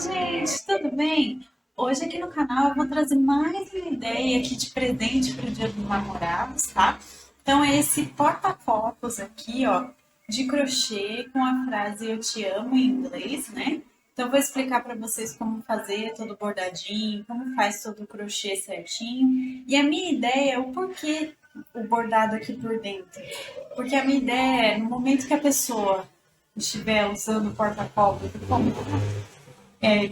Gente, tudo bem? Hoje aqui no canal eu vou trazer mais uma ideia aqui de presente para o Dia dos Namorados, tá? Então é esse porta-copos aqui, ó, de crochê com a frase "Eu te amo" em inglês, né? Então eu vou explicar para vocês como fazer todo bordadinho, como faz todo o crochê certinho. E a minha ideia é o porquê o bordado aqui por dentro. Porque a minha ideia é, no momento que a pessoa estiver usando o porta-copos como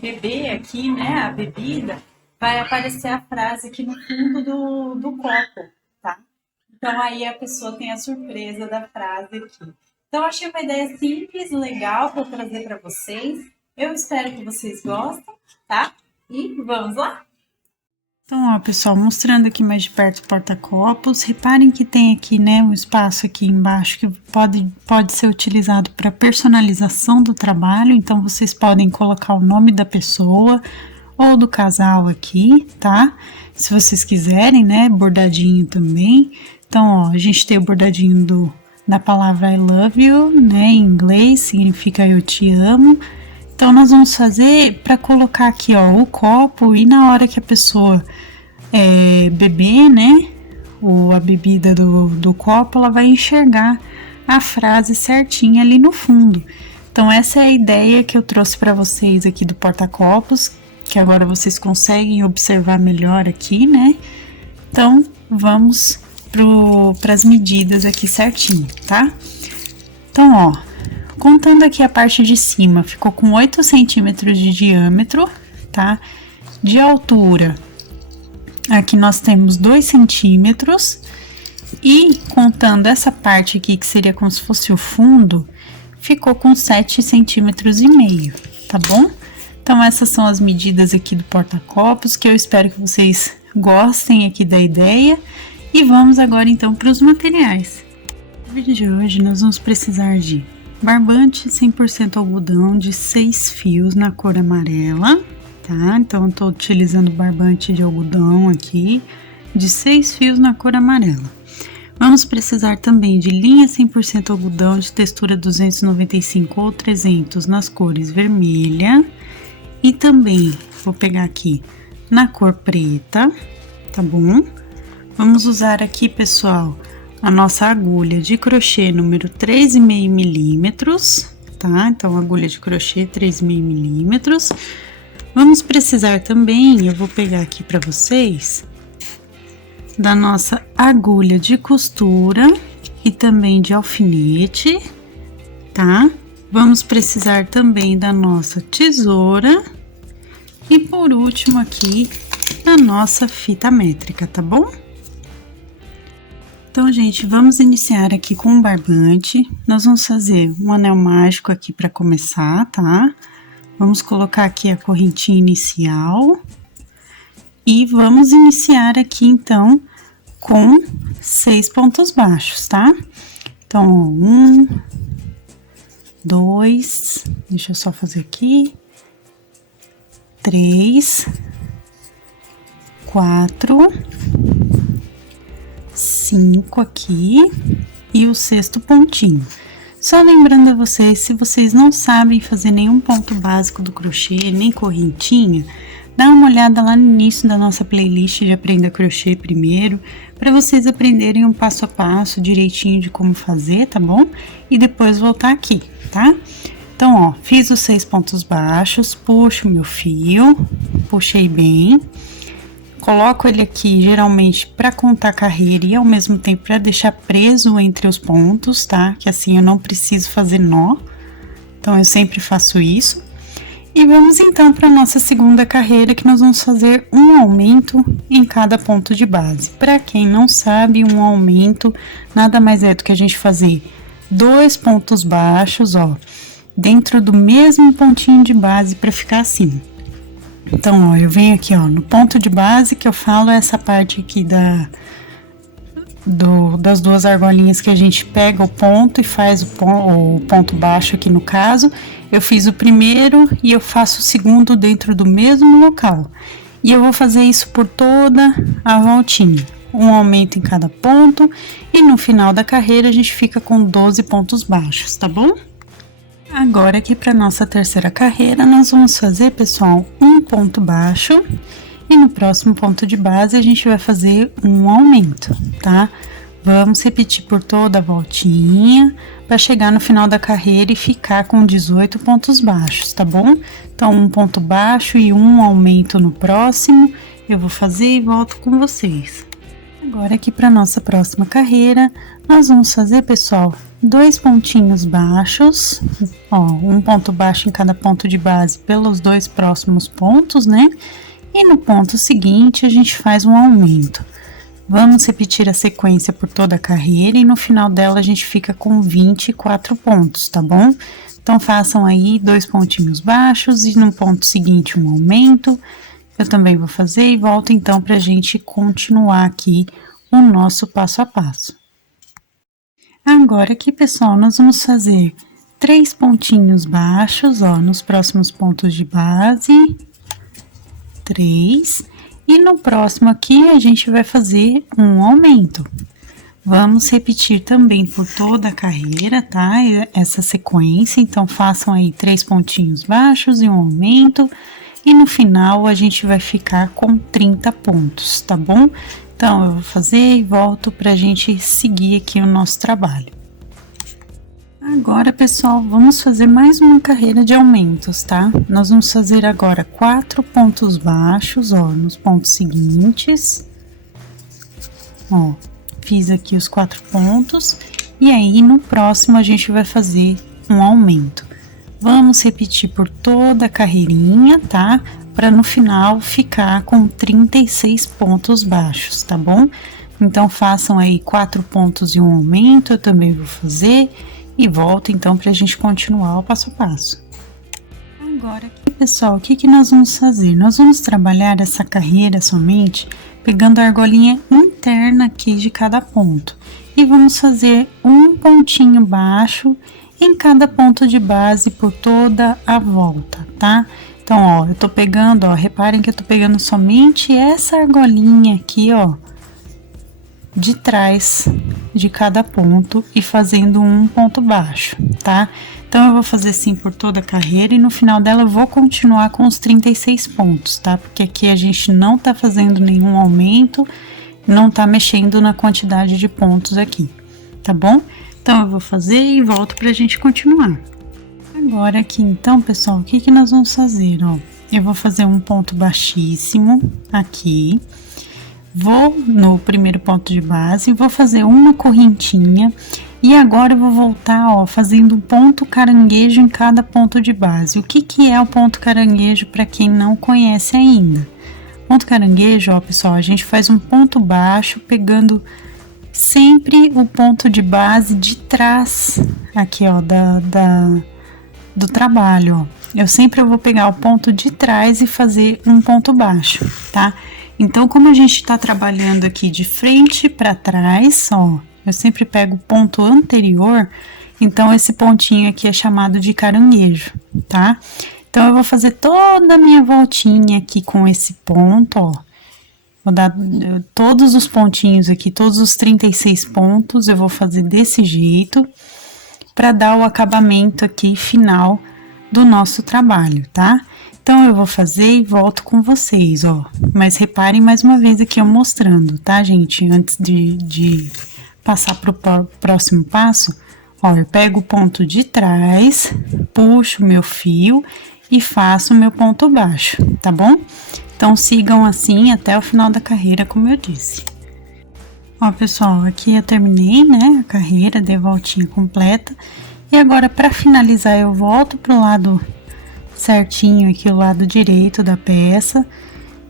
beber aqui, né, a bebida, vai aparecer a frase aqui no fundo do copo, tá? Então aí a pessoa tem a surpresa da frase aqui. Então eu achei uma ideia simples, legal para trazer para vocês. Eu espero que vocês gostem, tá? E vamos lá? Então, ó, pessoal, mostrando aqui mais de perto o porta-copos, reparem que tem aqui, né, um espaço aqui embaixo que pode ser utilizado para personalização do trabalho, então vocês podem colocar o nome da pessoa ou do casal aqui, tá? Se vocês quiserem, né, bordadinho também. Então, ó, a gente tem o bordadinho da palavra I love you, né, em inglês, significa eu te amo. Então, nós vamos fazer para colocar aqui, ó, o copo e na hora que a pessoa beber, né, a bebida do copo, ela vai enxergar a frase certinha ali no fundo. Então, essa é a ideia que eu trouxe para vocês aqui do porta-copos, que agora vocês conseguem observar melhor aqui, né? Então, vamos para as medidas aqui certinho, tá? Então, ó, contando aqui a parte de cima, ficou com 8 centímetros de diâmetro, tá? De altura, aqui nós temos 2 centímetros. E contando essa parte aqui, que seria como se fosse o fundo, ficou com 7 centímetros e meio, tá bom? Então, essas são as medidas aqui do porta-copos, que eu espero que vocês gostem aqui da ideia. E vamos agora, então, para os materiais. No vídeo de hoje, nós vamos precisar de barbante 100% algodão de 6 fios na cor amarela, tá? Então, eu tô utilizando barbante de algodão aqui, de 6 fios na cor amarela. Vamos precisar também de linha 100% algodão de textura 295 ou 300 nas cores vermelha. E também vou pegar aqui na cor preta, tá bom? Vamos usar aqui, pessoal, a nossa agulha de crochê número 3,5 milímetros, tá? Então, agulha de crochê 3,5 milímetros. Vamos precisar também, eu vou pegar aqui para vocês, da nossa agulha de costura e também de alfinete, tá? Vamos precisar também da nossa tesoura e por último aqui, a nossa fita métrica, tá bom? Então, gente, vamos iniciar aqui com o barbante. Nós vamos fazer um anel mágico aqui para começar, tá? Vamos colocar aqui a correntinha inicial. E vamos iniciar aqui, então, com 6 pontos baixos, tá? Então, ó, 1, 2, deixa eu só fazer aqui. 3, 4, 5 aqui e o 6º pontinho. Só lembrando a vocês, se vocês não sabem fazer nenhum ponto básico do crochê, nem correntinha, dá uma olhada lá no início da nossa playlist de Aprenda Crochê primeiro, para vocês aprenderem um passo a passo direitinho de como fazer, tá bom? E depois voltar aqui, tá? Então, ó, fiz os 6 pontos baixos, puxo meu fio, puxei bem. Coloco ele aqui, geralmente, para contar carreira e, ao mesmo tempo, para deixar preso entre os pontos, tá? Que assim eu não preciso fazer nó. Então, eu sempre faço isso. E vamos, então, para nossa segunda carreira, que nós vamos fazer um aumento em cada ponto de base. Para quem não sabe, um aumento nada mais é do que a gente fazer 2 pontos baixos, ó, dentro do mesmo pontinho de base para ficar assim. Então, ó, eu venho aqui, ó, no ponto de base que eu falo essa parte aqui das duas argolinhas que a gente pega o ponto e faz o ponto baixo aqui no caso. Eu fiz o primeiro e eu faço o segundo dentro do mesmo local. E eu vou fazer isso por toda a voltinha. Um aumento em cada ponto e no final da carreira a gente fica com 12 pontos baixos, tá bom? Agora aqui para nossa terceira carreira, nós vamos fazer, pessoal, um ponto baixo e no próximo ponto de base a gente vai fazer um aumento, tá? Vamos repetir por toda a voltinha para chegar no final da carreira e ficar com 18 pontos baixos, tá bom? Então, um ponto baixo e um aumento no próximo, eu vou fazer e volto com vocês. Agora aqui para nossa próxima carreira, nós vamos fazer, pessoal, 2 pontinhos baixos, ó, um ponto baixo em cada ponto de base pelos 2 próximos pontos, né? E no ponto seguinte a gente faz um aumento. Vamos repetir a sequência por toda a carreira e no final dela a gente fica com 24 pontos, tá bom? Então façam aí 2 pontinhos baixos e no ponto seguinte um aumento. Eu também vou fazer e volto então pra gente continuar aqui o nosso passo a passo. Agora aqui, pessoal, nós vamos fazer 3 pontinhos baixos, ó, nos próximos pontos de base, 3, e no próximo aqui a gente vai fazer um aumento. Vamos repetir também por toda a carreira, tá? Essa sequência, então façam aí 3 pontinhos baixos e um aumento, e no final a gente vai ficar com 30 pontos, tá bom? Então, eu vou fazer e volto pra gente seguir aqui o nosso trabalho. Agora, pessoal, vamos fazer mais uma carreira de aumentos, tá? Nós vamos fazer agora 4 pontos baixos, ó, nos pontos seguintes. Ó, fiz aqui os 4 pontos. E aí, no próximo, a gente vai fazer um aumento. Vamos repetir por toda a carreirinha, tá? Para no final ficar com 36 pontos baixos, tá bom? Então, façam aí 4 pontos e um aumento, eu também vou fazer, e volto então para a gente continuar o passo a passo. Agora aqui, pessoal, o que nós vamos fazer? Nós vamos trabalhar essa carreira somente pegando a argolinha interna aqui de cada ponto. E vamos fazer um pontinho baixo em cada ponto de base por toda a volta, tá? Então, ó, eu tô pegando, ó, reparem que eu tô pegando somente essa argolinha aqui, ó, de trás de cada ponto e fazendo um ponto baixo, tá? Então, eu vou fazer assim por toda a carreira e no final dela eu vou continuar com os 36 pontos, tá? Porque aqui a gente não tá fazendo nenhum aumento, não tá mexendo na quantidade de pontos aqui, tá bom? Então, eu vou fazer e volto pra gente continuar. Agora aqui, então, pessoal, o que nós vamos fazer, ó? Eu vou fazer um ponto baixíssimo aqui, vou no primeiro ponto de base, vou fazer uma correntinha e agora eu vou voltar, ó, fazendo um ponto caranguejo em cada ponto de base. O que é o ponto caranguejo para quem não conhece ainda? Ponto caranguejo, ó, pessoal, a gente faz um ponto baixo pegando sempre o ponto de base de trás aqui, ó, do trabalho, ó. Eu sempre vou pegar o ponto de trás e fazer um ponto baixo, tá? Então, como a gente tá trabalhando aqui de frente para trás, ó, eu sempre pego o ponto anterior, então esse pontinho aqui é chamado de caranguejo, tá? Então, eu vou fazer toda a minha voltinha aqui com esse ponto, ó. Vou dar todos os pontinhos aqui, todos os 36 pontos, eu vou fazer desse jeito, para dar o acabamento aqui final do nosso trabalho, tá? Então, eu vou fazer e volto com vocês, ó. Mas reparem mais uma vez aqui eu mostrando, tá, gente? Antes de passar pro próximo passo, ó, eu pego o ponto de trás, puxo o meu fio e faço o meu ponto baixo, tá bom? Então, sigam assim até o final da carreira, como eu disse. Ó, pessoal, aqui eu terminei, né, a carreira, dei a voltinha completa. E agora, para finalizar, eu volto pro lado certinho aqui, o lado direito da peça.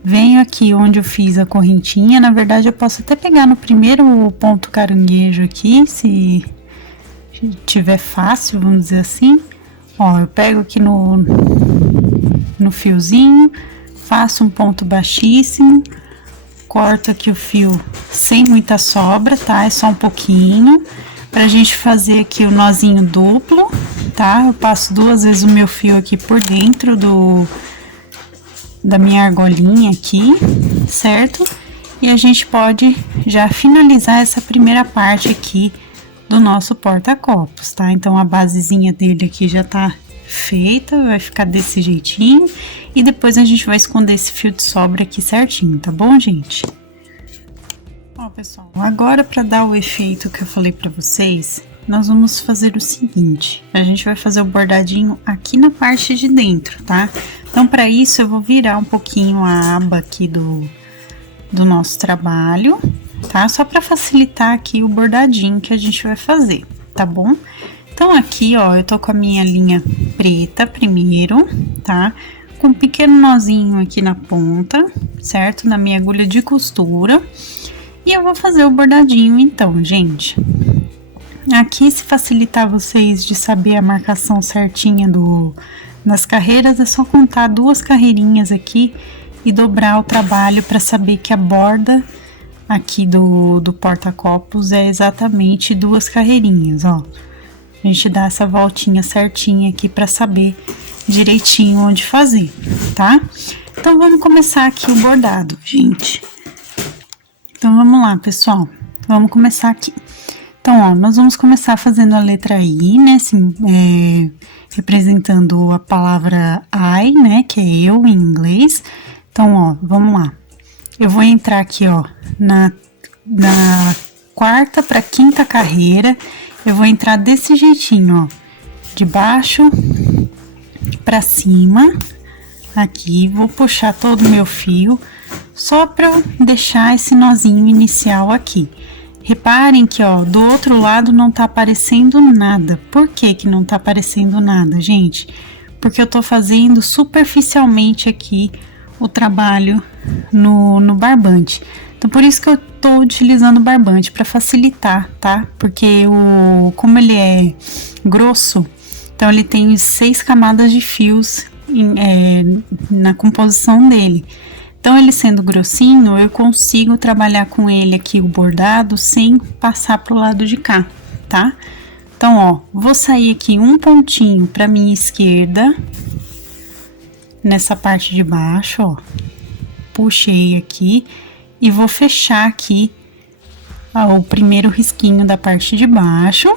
Venho aqui onde eu fiz a correntinha. Na verdade, eu posso até pegar no primeiro ponto caranguejo aqui, se tiver fácil, vamos dizer assim. Ó, eu pego aqui no fiozinho, faço um ponto baixíssimo, corto aqui o fio sem muita sobra, tá? É só um pouquinho, pra gente fazer aqui o nozinho duplo, tá? Eu passo 2 vezes o meu fio aqui por dentro da minha argolinha aqui, certo? E a gente pode já finalizar essa primeira parte aqui do nosso porta-copos, tá? Então a basezinha dele aqui já tá feita, vai ficar desse jeitinho, e depois a gente vai esconder esse fio de sobra aqui certinho, tá bom, gente? Ó, pessoal, agora para dar o efeito que eu falei para vocês, nós vamos fazer o seguinte: a gente vai fazer o bordadinho aqui na parte de dentro, tá? Então, para isso, eu vou virar um pouquinho a aba aqui do nosso trabalho, tá? Só para facilitar aqui o bordadinho que a gente vai fazer, tá bom? Então, aqui, ó, eu tô com a minha linha preta primeiro, tá? Com um pequeno nozinho aqui na ponta, certo? Na minha agulha de costura. E eu vou fazer o bordadinho, então, gente. Aqui, se facilitar vocês de saber a marcação certinha das carreiras, é só contar 2 carreirinhas aqui e dobrar o trabalho para saber que a borda aqui do porta-copos é exatamente 2 carreirinhas, ó. A gente dá essa voltinha certinha aqui para saber direitinho onde fazer, tá? Então, vamos começar aqui o bordado, gente. Então, vamos lá, pessoal. Vamos começar aqui. Então, ó, nós vamos começar fazendo a letra I, né? Assim, representando a palavra I, né? Que é eu em inglês. Então, ó, vamos lá. Eu vou entrar aqui, ó, na 4ª para 5ª carreira. Eu vou entrar desse jeitinho, ó. De baixo para cima. Aqui, vou puxar todo o meu fio. Só para eu deixar esse nozinho inicial aqui. Reparem que, ó, do outro lado não tá aparecendo nada. Por que que não tá aparecendo nada, gente? Porque eu tô fazendo superficialmente aqui o trabalho no barbante. Então, por isso que eu tô utilizando o barbante, para facilitar, tá? Porque como ele é grosso, então ele tem 6 camadas de fios na composição dele. Então, ele sendo grossinho, eu consigo trabalhar com ele aqui o bordado sem passar pro lado de cá, tá? Então, ó, vou sair aqui um pontinho pra minha esquerda, nessa parte de baixo, ó. Puxei aqui e vou fechar aqui o primeiro risquinho da parte de baixo.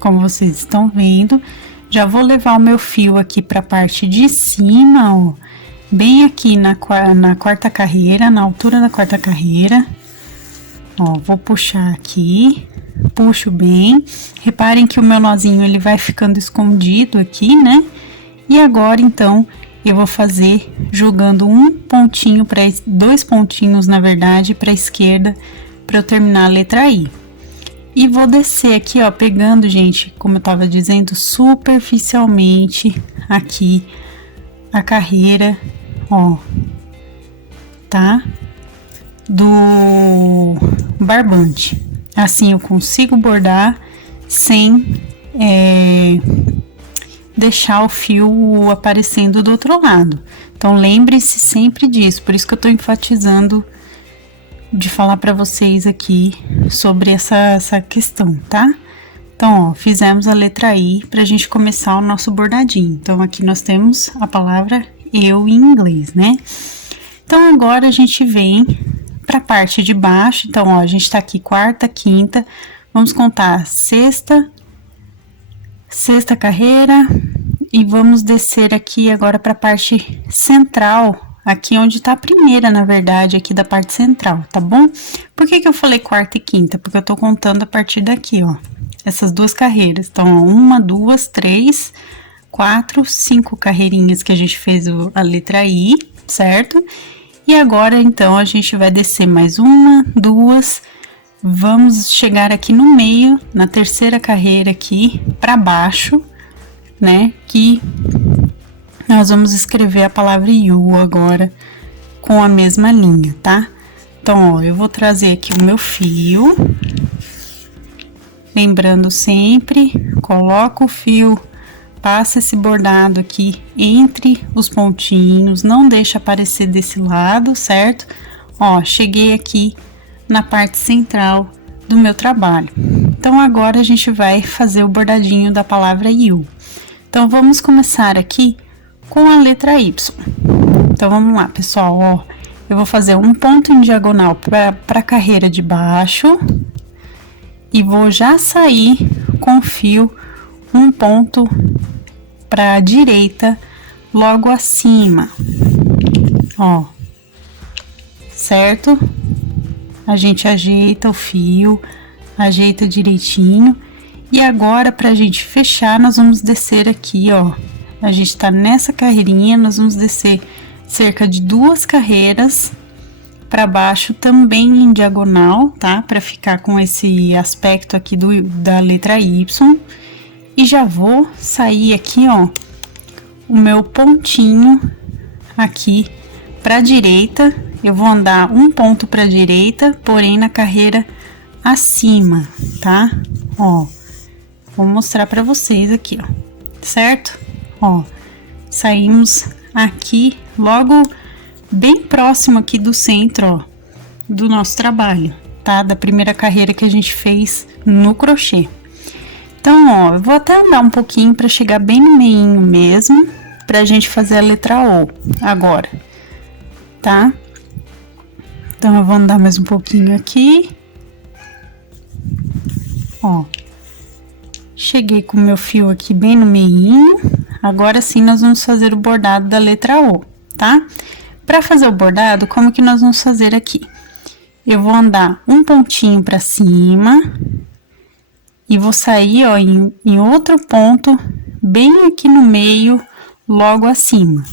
Como vocês estão vendo, já vou levar o meu fio aqui pra parte de cima, ó. Bem aqui na 4ª carreira, na altura da 4ª carreira. Ó, vou puxar aqui, puxo bem. Reparem que o meu nozinho, ele vai ficando escondido aqui, né? E agora, então, eu vou fazer jogando um pontinho, 2 pontinhos, na verdade, para a esquerda, para eu terminar a letra I. E vou descer aqui, ó, pegando, gente, como eu tava dizendo, superficialmente aqui a carreira, ó, tá? Do barbante. Assim eu consigo bordar sem deixar o fio aparecendo do outro lado. Então, lembre-se sempre disso. Por isso que eu tô enfatizando de falar para vocês aqui sobre essa questão, tá? Então, ó, fizemos a letra I pra gente começar o nosso bordadinho. Então, aqui nós temos a palavra eu em inglês, né? Então, agora a gente vem pra parte de baixo. Então, ó, a gente tá aqui 4ª, 5ª. Vamos contar 6ª carreira e vamos descer aqui agora pra parte central. Aqui onde tá a primeira, na verdade, aqui da parte central, tá bom? Por que que eu falei 4ª e 5ª? Porque eu tô contando a partir daqui, ó. Essas 2 carreiras. Então, ó, 1, 2, 3, 4, 5 carreirinhas que a gente fez a letra I, certo? E agora, então, a gente vai descer mais 1, 2, vamos chegar aqui no meio, na 3ª carreira aqui, pra baixo, né? Que nós vamos escrever a palavra you agora com a mesma linha, tá? Então, ó, eu vou trazer aqui o meu fio. Lembrando sempre, coloca o fio, passa esse bordado aqui entre os pontinhos, não deixa aparecer desse lado, certo? Ó, cheguei aqui na parte central do meu trabalho. Então, agora a gente vai fazer o bordadinho da palavra you. Então, vamos começar aqui com a letra Y. Então, vamos lá, pessoal, ó. Eu vou fazer um ponto em diagonal para a carreira de baixo. e vou já sair com o fio um ponto para a direita logo acima, ó, certo? A gente ajeita o fio, ajeita direitinho. E agora, pra gente fechar, nós vamos descer aqui, ó. A gente tá nessa carreirinha, nós vamos descer cerca de 2 carreiras para baixo, também em diagonal, tá? Para ficar com esse aspecto aqui da letra Y. E já vou sair aqui, ó, o meu pontinho aqui pra direita. Eu vou andar um ponto pra direita, porém na carreira acima, tá? Ó, vou mostrar pra vocês aqui, ó, certo? Ó, saímos aqui logo bem próximo aqui do centro, ó, do nosso trabalho, tá? Da primeira carreira que a gente fez no crochê. Então, ó, eu vou até andar um pouquinho pra chegar bem no meinho mesmo, pra gente fazer a letra O agora, tá? Então, eu vou andar mais um pouquinho aqui. Ó, cheguei com o meu fio aqui bem no meinho. Agora sim, nós vamos fazer o bordado da letra O, tá? Para fazer o bordado, como que nós vamos fazer aqui? Eu vou andar um pontinho para cima e vou sair, ó, em outro ponto, bem aqui no meio, logo acima.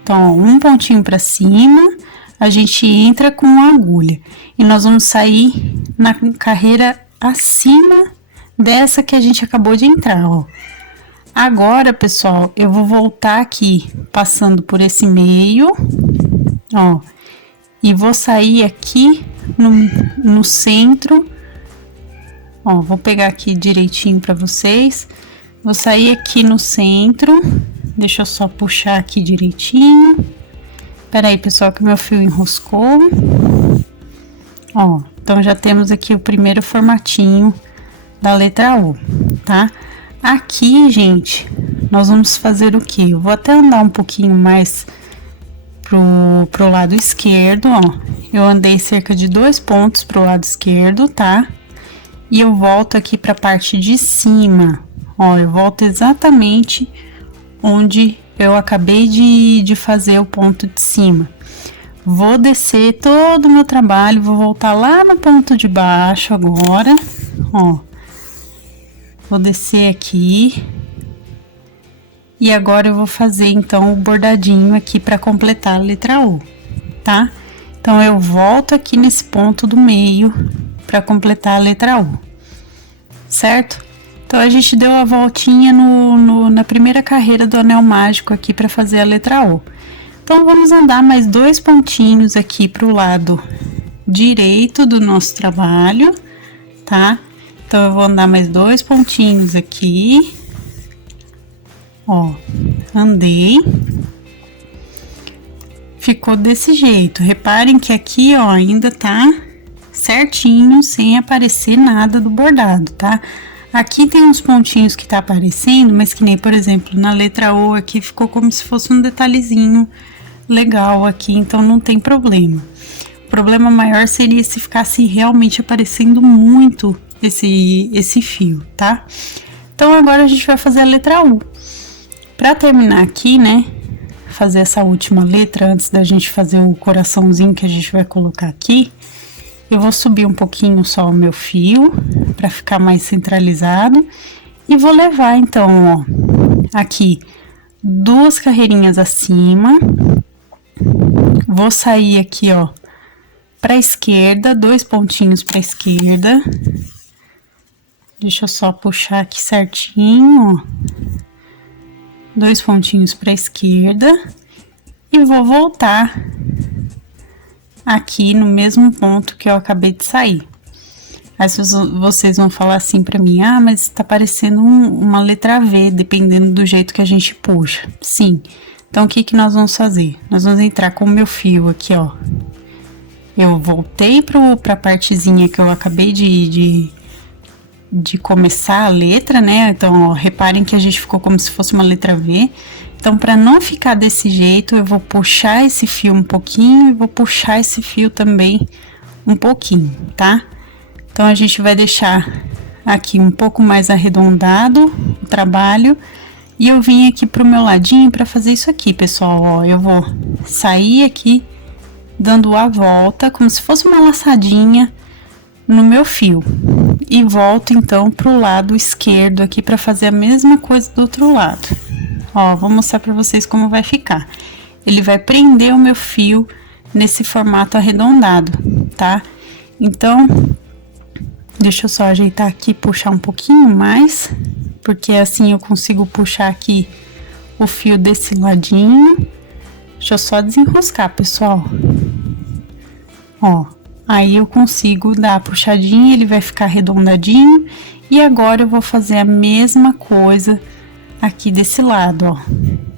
Então, ó, um pontinho para cima, a gente entra com a agulha e nós vamos sair na carreira acima dessa que a gente acabou de entrar, ó. Agora, pessoal, eu vou voltar aqui, passando por esse meio, ó, e vou sair aqui no centro, ó, vou pegar aqui direitinho para vocês, vou sair aqui no centro, deixa eu só puxar aqui direitinho. Pera aí, pessoal, que meu fio enroscou. Ó, então já temos aqui o primeiro formatinho da letra U, tá? Aqui, gente, nós vamos fazer o quê? Eu vou até andar um pouquinho mais pro lado esquerdo, ó. Eu andei cerca de 2 pontos pro lado esquerdo, tá? E eu volto aqui pra parte de cima, ó, eu volto exatamente onde eu acabei de fazer o ponto de cima. Vou descer todo o meu trabalho, vou voltar lá no ponto de baixo agora, ó. Vou descer aqui. E agora eu vou fazer, então, o bordadinho aqui para completar a letra U, tá? Então, eu volto aqui nesse ponto do meio para completar a letra U, certo? Então, a gente deu a voltinha na primeira carreira do anel mágico aqui para fazer a letra U. Então, vamos andar mais 2 pontinhos aqui pro lado direito do nosso trabalho, tá? Então, eu vou andar mais 2 pontinhos aqui. Ó, andei. Ficou desse jeito. Reparem que aqui, ó, ainda tá certinho, sem aparecer nada do bordado, tá? Aqui tem uns pontinhos que tá aparecendo, mas que nem, por exemplo, na letra O aqui ficou como se fosse um detalhezinho legal aqui, então não tem problema. O problema maior seria se ficasse realmente aparecendo muito esse fio, tá? Então, agora a gente vai fazer a letra U. Pra terminar aqui, né, fazer essa última letra, antes da gente fazer o coraçãozinho que a gente vai colocar aqui, eu vou subir um pouquinho só o meu fio, pra ficar mais centralizado, e vou levar, então, ó, aqui, 2 carreirinhas acima, vou sair aqui, ó, pra esquerda, 2 pontinhos pra esquerda, deixa eu só puxar aqui certinho, ó. 2 pontinhos para a esquerda e vou voltar aqui no mesmo ponto que eu acabei de sair. Aí vocês vão falar assim para mim, ah, mas tá parecendo uma letra V, dependendo do jeito que a gente puxa. Sim, então o que que nós vamos fazer? Nós vamos entrar com o meu fio aqui, ó. Eu voltei pra partezinha que eu acabei de começar a letra, né? Então, ó, reparem que a gente ficou como se fosse uma letra V. Então, para não ficar desse jeito, eu vou puxar esse fio um pouquinho e vou puxar esse fio também um pouquinho, tá? Então, a gente vai deixar aqui um pouco mais arredondado o trabalho. E eu vim aqui pro meu ladinho para fazer isso aqui, pessoal, ó. Eu vou sair aqui, dando a volta, como se fosse uma laçadinha no meu fio. E volto, então, pro lado esquerdo aqui para fazer a mesma coisa do outro lado. Ó, vou mostrar para vocês como vai ficar. Ele vai prender o meu fio nesse formato arredondado, tá? Então, deixa eu só ajeitar aqui, puxar um pouquinho mais, porque assim eu consigo puxar aqui o fio desse ladinho. Deixa eu só desenroscar, pessoal. Ó, aí eu consigo dar a puxadinha, ele vai ficar arredondadinho. E agora eu vou fazer a mesma coisa aqui desse lado, ó.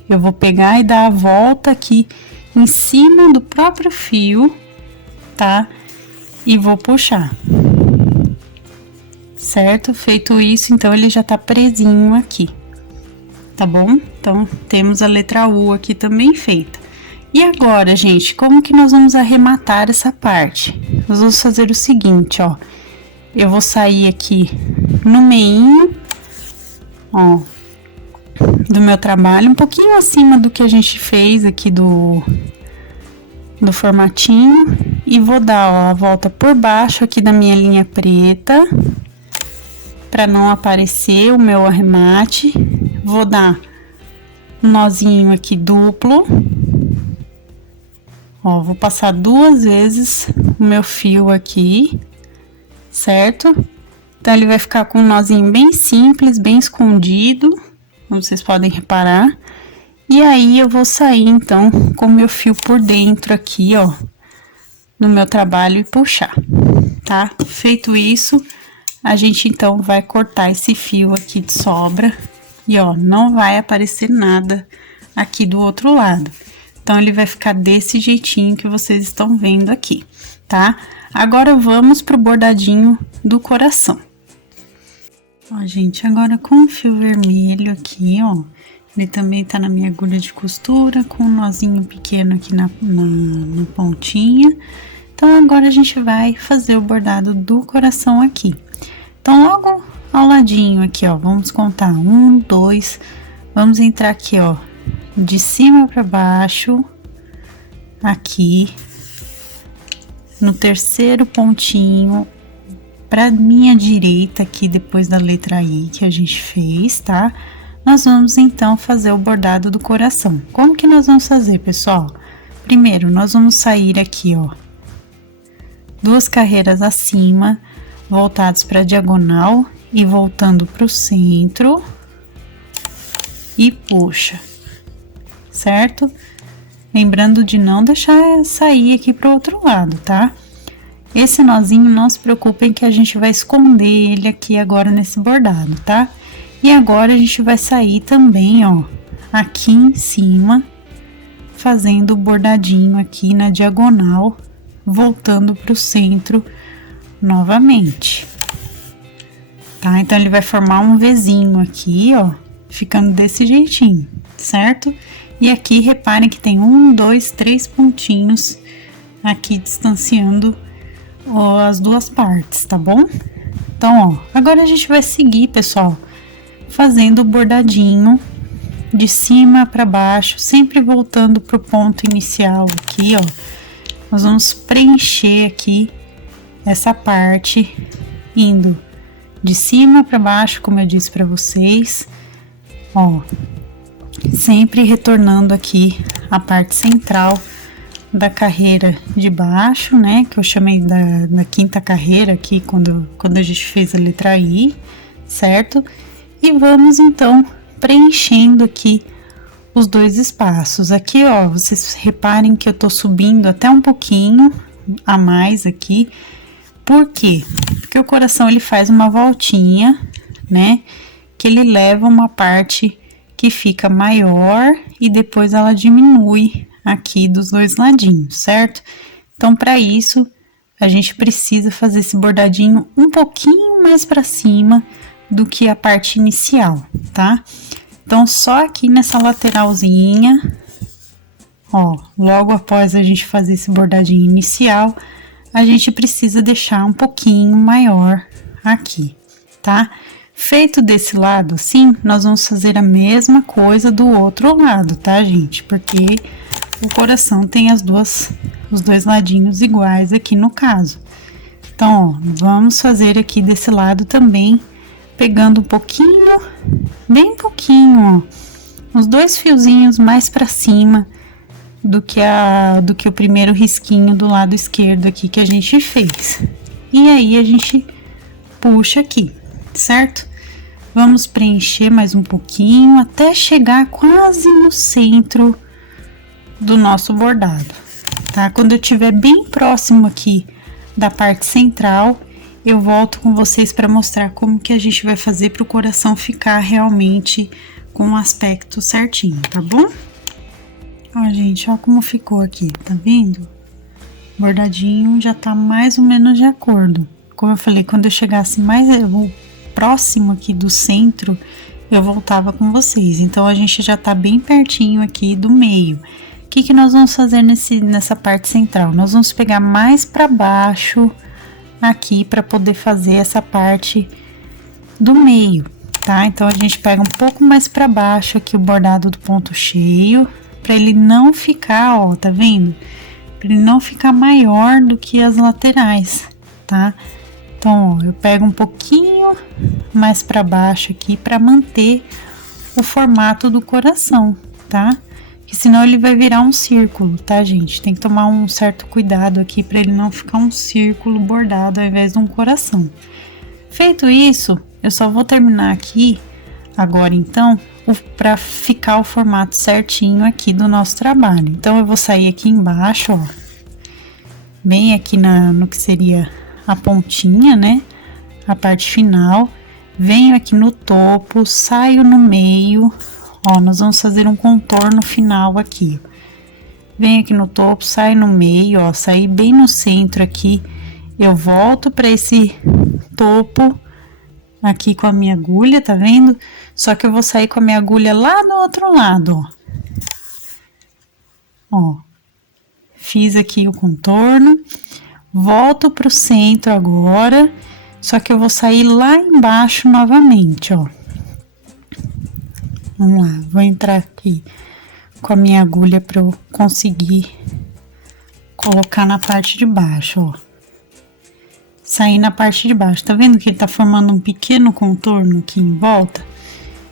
Eu vou pegar e dar a volta aqui em cima do próprio fio, tá? E vou puxar. Certo? Feito isso, então ele já tá presinho aqui, tá bom? Então, temos a letra U aqui também feita. E agora, gente, como que nós vamos arrematar essa parte? Nós vamos fazer o seguinte, ó. Eu vou sair aqui no meinho, ó, do meu trabalho, um pouquinho acima do que a gente fez aqui do formatinho. E vou dar, ó, a volta por baixo aqui da minha linha preta, para não aparecer o meu arremate. Vou dar um nozinho aqui duplo. Ó, vou passar 2 vezes o meu fio aqui, certo? Então, ele vai ficar com um nozinho bem simples, bem escondido, como vocês podem reparar. E aí, eu vou sair, então, com o meu fio por dentro aqui, ó, no meu trabalho e puxar, tá? Feito isso, a gente, então, vai cortar esse fio aqui de sobra. E, ó, não vai aparecer nada aqui do outro lado. Então, ele vai ficar desse jeitinho que vocês estão vendo aqui, tá? Agora, vamos pro bordadinho do coração. Ó, gente, agora com o fio vermelho aqui, ó, ele também tá na minha agulha de costura, com um nozinho pequeno aqui na pontinha. Então, agora a gente vai fazer o bordado do coração aqui. Então, logo ao ladinho aqui, ó, vamos contar 1, 2, vamos entrar aqui, ó, de cima para baixo, aqui, no terceiro pontinho, para minha direita aqui, depois da letra I que a gente fez, tá? Nós vamos, então, fazer o bordado do coração. Como que nós vamos fazer, pessoal? Primeiro, nós vamos sair aqui, ó, 2 carreiras acima, voltados para a diagonal e voltando para o centro. E puxa, certo? Lembrando de não deixar sair aqui pro outro lado, tá? Esse nozinho, não se preocupem que a gente vai esconder ele aqui agora nesse bordado, tá? E agora a gente vai sair também, ó, aqui em cima, fazendo o bordadinho aqui na diagonal, voltando pro centro novamente, tá? Então, ele vai formar um Vzinho aqui, ó, ficando desse jeitinho, certo? E aqui, reparem que tem 1, 2, 3 pontinhos aqui distanciando, ó, as 2 partes, tá bom? Então, ó, agora a gente vai seguir, pessoal, fazendo o bordadinho de cima para baixo, sempre voltando pro ponto inicial aqui, ó. Nós vamos preencher aqui essa parte, indo de cima para baixo, como eu disse para vocês, ó, sempre retornando aqui a parte central da carreira de baixo, né, que eu chamei da quinta carreira aqui, quando a gente fez a letra I, certo? E vamos, então, preenchendo aqui os 2 espaços. Aqui, ó, vocês reparem que eu tô subindo até um pouquinho a mais aqui. Por quê? Porque o coração, ele faz uma voltinha, né, que ele leva uma parte que fica maior e depois ela diminui aqui dos 2 ladinhos, certo? Então, para isso, a gente precisa fazer esse bordadinho um pouquinho mais para cima do que a parte inicial, tá? Então, só aqui nessa lateralzinha, ó, logo após a gente fazer esse bordadinho inicial, a gente precisa deixar um pouquinho maior aqui, tá? Feito desse lado assim, nós vamos fazer a mesma coisa do outro lado, tá, gente? Porque o coração tem os dois ladinhos iguais aqui no caso. Então, ó, vamos fazer aqui desse lado também, pegando um pouquinho, bem pouquinho, ó, uns 2 fiozinhos mais pra cima do que o primeiro risquinho do lado esquerdo aqui que a gente fez. E aí, a gente puxa aqui, certo? Vamos preencher mais um pouquinho até chegar quase no centro do nosso bordado, tá? Quando eu estiver bem próximo aqui da parte central, eu volto com vocês para mostrar como que a gente vai fazer para o coração ficar realmente com o aspecto certinho, tá bom? Ó, gente, ó como ficou aqui, tá vendo? O bordadinho já tá mais ou menos de acordo. Como eu falei, quando eu chegasse mais próximo aqui do centro, eu voltava com vocês. Então, a gente já tá bem pertinho aqui do meio. O que nós vamos fazer nessa parte central? Nós vamos pegar mais para baixo aqui para poder fazer essa parte do meio, tá? Então, a gente pega um pouco mais para baixo aqui o bordado do ponto cheio, para ele não ficar, ó, tá vendo? Para ele não ficar maior do que as laterais, tá? Então, ó, eu pego um pouquinho mais para baixo aqui para manter o formato do coração, tá? Porque senão ele vai virar um círculo, tá, gente? Tem que tomar um certo cuidado aqui para ele não ficar um círculo bordado ao invés de um coração. Feito isso, eu só vou terminar aqui agora, então, para ficar o formato certinho aqui do nosso trabalho. Então, eu vou sair aqui embaixo, ó, bem aqui no que seria a pontinha, né? A parte final. Venho aqui no topo, saio no meio. Ó, nós vamos fazer um contorno final aqui. Venho aqui no topo, saio no meio, ó, saí bem no centro aqui. Eu volto para esse topo aqui com a minha agulha, tá vendo? Só que eu vou sair com a minha agulha lá do outro lado, ó. Ó, fiz aqui o contorno. Volto pro centro agora, só que eu vou sair lá embaixo novamente, ó. Vamos lá, vou entrar aqui com a minha agulha para eu conseguir colocar na parte de baixo, ó. Sair na parte de baixo, tá vendo que ele tá formando um pequeno contorno aqui em volta?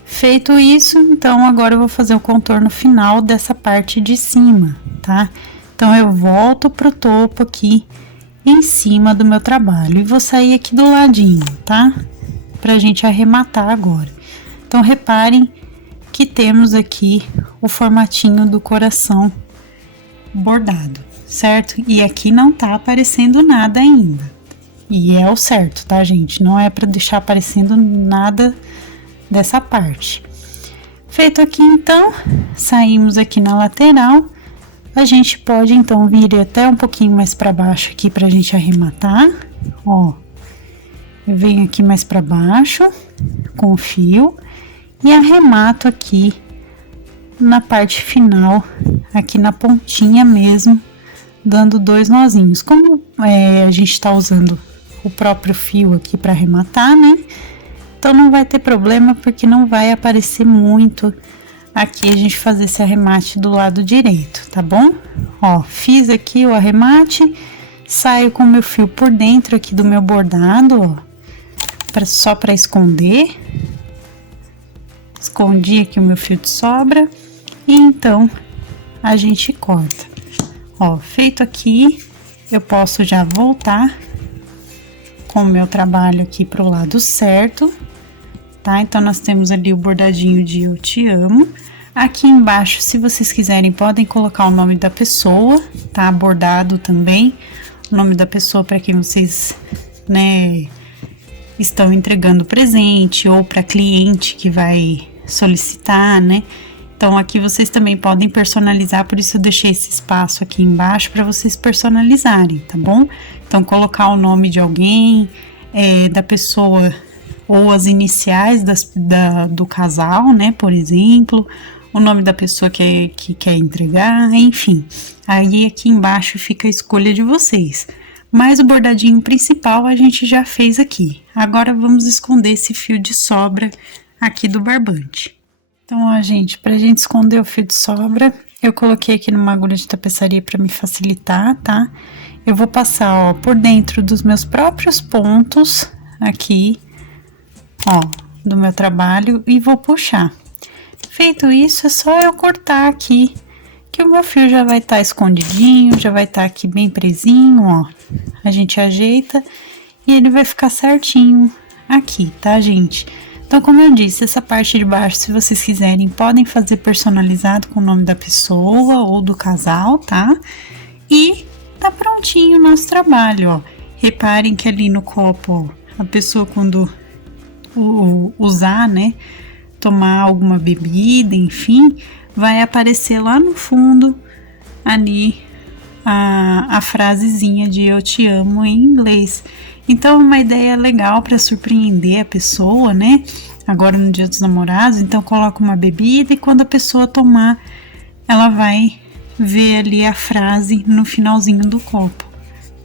Feito isso, então agora eu vou fazer o contorno final dessa parte de cima, tá? Então eu volto pro topo aqui em cima do meu trabalho e vou sair aqui do ladinho, tá? Pra gente arrematar agora. Então, reparem que temos aqui o formatinho do coração bordado, certo? E aqui não tá aparecendo nada ainda. E é o certo, tá, gente? Não é pra deixar aparecendo nada dessa parte. Feito aqui, então, saímos aqui na lateral. A gente pode, então, vir até um pouquinho mais para baixo aqui pra gente arrematar. Ó, eu venho aqui mais para baixo com o fio e arremato aqui na parte final, aqui na pontinha mesmo, dando 2 nozinhos. Como a gente tá usando o próprio fio aqui para arrematar, né? Então, não vai ter problema, porque não vai aparecer muito aqui a gente fazer esse arremate do lado direito, tá bom? Ó, fiz aqui o arremate, saio com o meu fio por dentro aqui do meu bordado, ó, só para esconder. Escondi aqui o meu fio de sobra e então a gente corta. Ó, feito aqui, eu posso já voltar com o meu trabalho aqui pro lado certo, tá? Então, nós temos ali o bordadinho de Eu Te Amo. Aqui embaixo, se vocês quiserem, podem colocar o nome da pessoa, tá? Bordado também, o nome da pessoa para quem vocês, né, estão entregando presente ou para cliente que vai solicitar, né? Então, aqui vocês também podem personalizar, por isso eu deixei esse espaço aqui embaixo para vocês personalizarem, tá bom? Então, colocar o nome de alguém, da pessoa ou as iniciais do casal, né, por exemplo, o nome da pessoa que quer entregar, enfim. Aí aqui embaixo fica a escolha de vocês. Mas o bordadinho principal a gente já fez aqui. Agora vamos esconder esse fio de sobra aqui do barbante. Então, ó, gente, pra gente esconder o fio de sobra, eu coloquei aqui numa agulha de tapeçaria pra me facilitar, tá? Eu vou passar, ó, por dentro dos meus próprios pontos aqui, ó, do meu trabalho e vou puxar. Feito isso, é só eu cortar aqui, que o meu fio já vai estar escondidinho, já vai estar aqui bem presinho, ó. A gente ajeita e ele vai ficar certinho aqui, tá, gente? Então, como eu disse, essa parte de baixo, se vocês quiserem, podem fazer personalizado com o nome da pessoa ou do casal, tá? E tá prontinho o nosso trabalho, ó. Reparem que ali no copo, ó, a pessoa quando usar, né, tomar alguma bebida, enfim, vai aparecer lá no fundo, ali, a frasezinha de eu te amo em inglês. Então, uma ideia legal para surpreender a pessoa, né? Agora no Dia dos Namorados, então coloca uma bebida e quando a pessoa tomar, ela vai ver ali a frase no finalzinho do copo,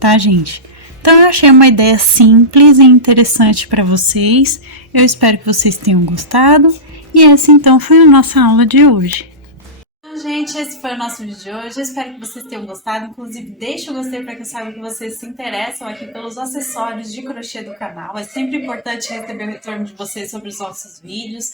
tá, gente? Então, eu achei uma ideia simples e interessante para vocês. Eu espero que vocês tenham gostado. E essa, então, foi a nossa aula de hoje. Então, gente, esse foi o nosso vídeo de hoje. Eu espero que vocês tenham gostado. Inclusive, deixa o gostei para que eu saiba que vocês se interessam aqui pelos acessórios de crochê do canal. É sempre importante receber o retorno de vocês sobre os nossos vídeos.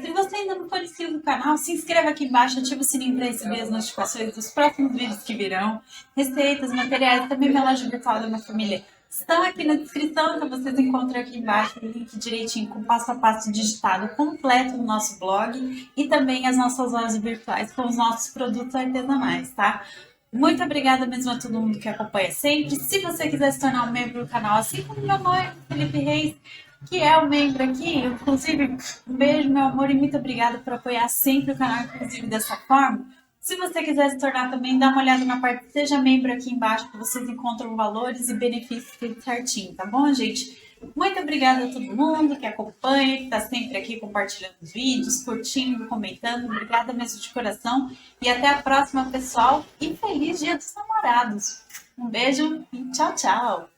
Se você ainda não for inscrito no canal, se inscreva aqui embaixo, ativa o sininho para receber as notificações dos próximos vídeos que virão. Receitas, materiais, também minha loja virtual da minha família estão aqui na descrição, então vocês encontram aqui embaixo o link direitinho com passo a passo digitado completo no nosso blog e também as nossas lojas virtuais com os nossos produtos artesanais, tá? Muito obrigada mesmo a todo mundo que acompanha sempre. Se você quiser se tornar um membro do canal, assim como meu noivo, Felipe Reis, que é o membro aqui, inclusive, um beijo, meu amor, e muito obrigada por apoiar sempre o canal, inclusive dessa forma. Se você quiser se tornar também, dá uma olhada na parte Seja Membro aqui embaixo, que vocês encontram valores e benefícios tudo certinho, tá bom, gente? Muito obrigada a todo mundo que acompanha, que está sempre aqui compartilhando os vídeos, curtindo, comentando. Obrigada mesmo de coração. E até a próxima, pessoal. E feliz Dia dos Namorados. Um beijo e tchau, tchau.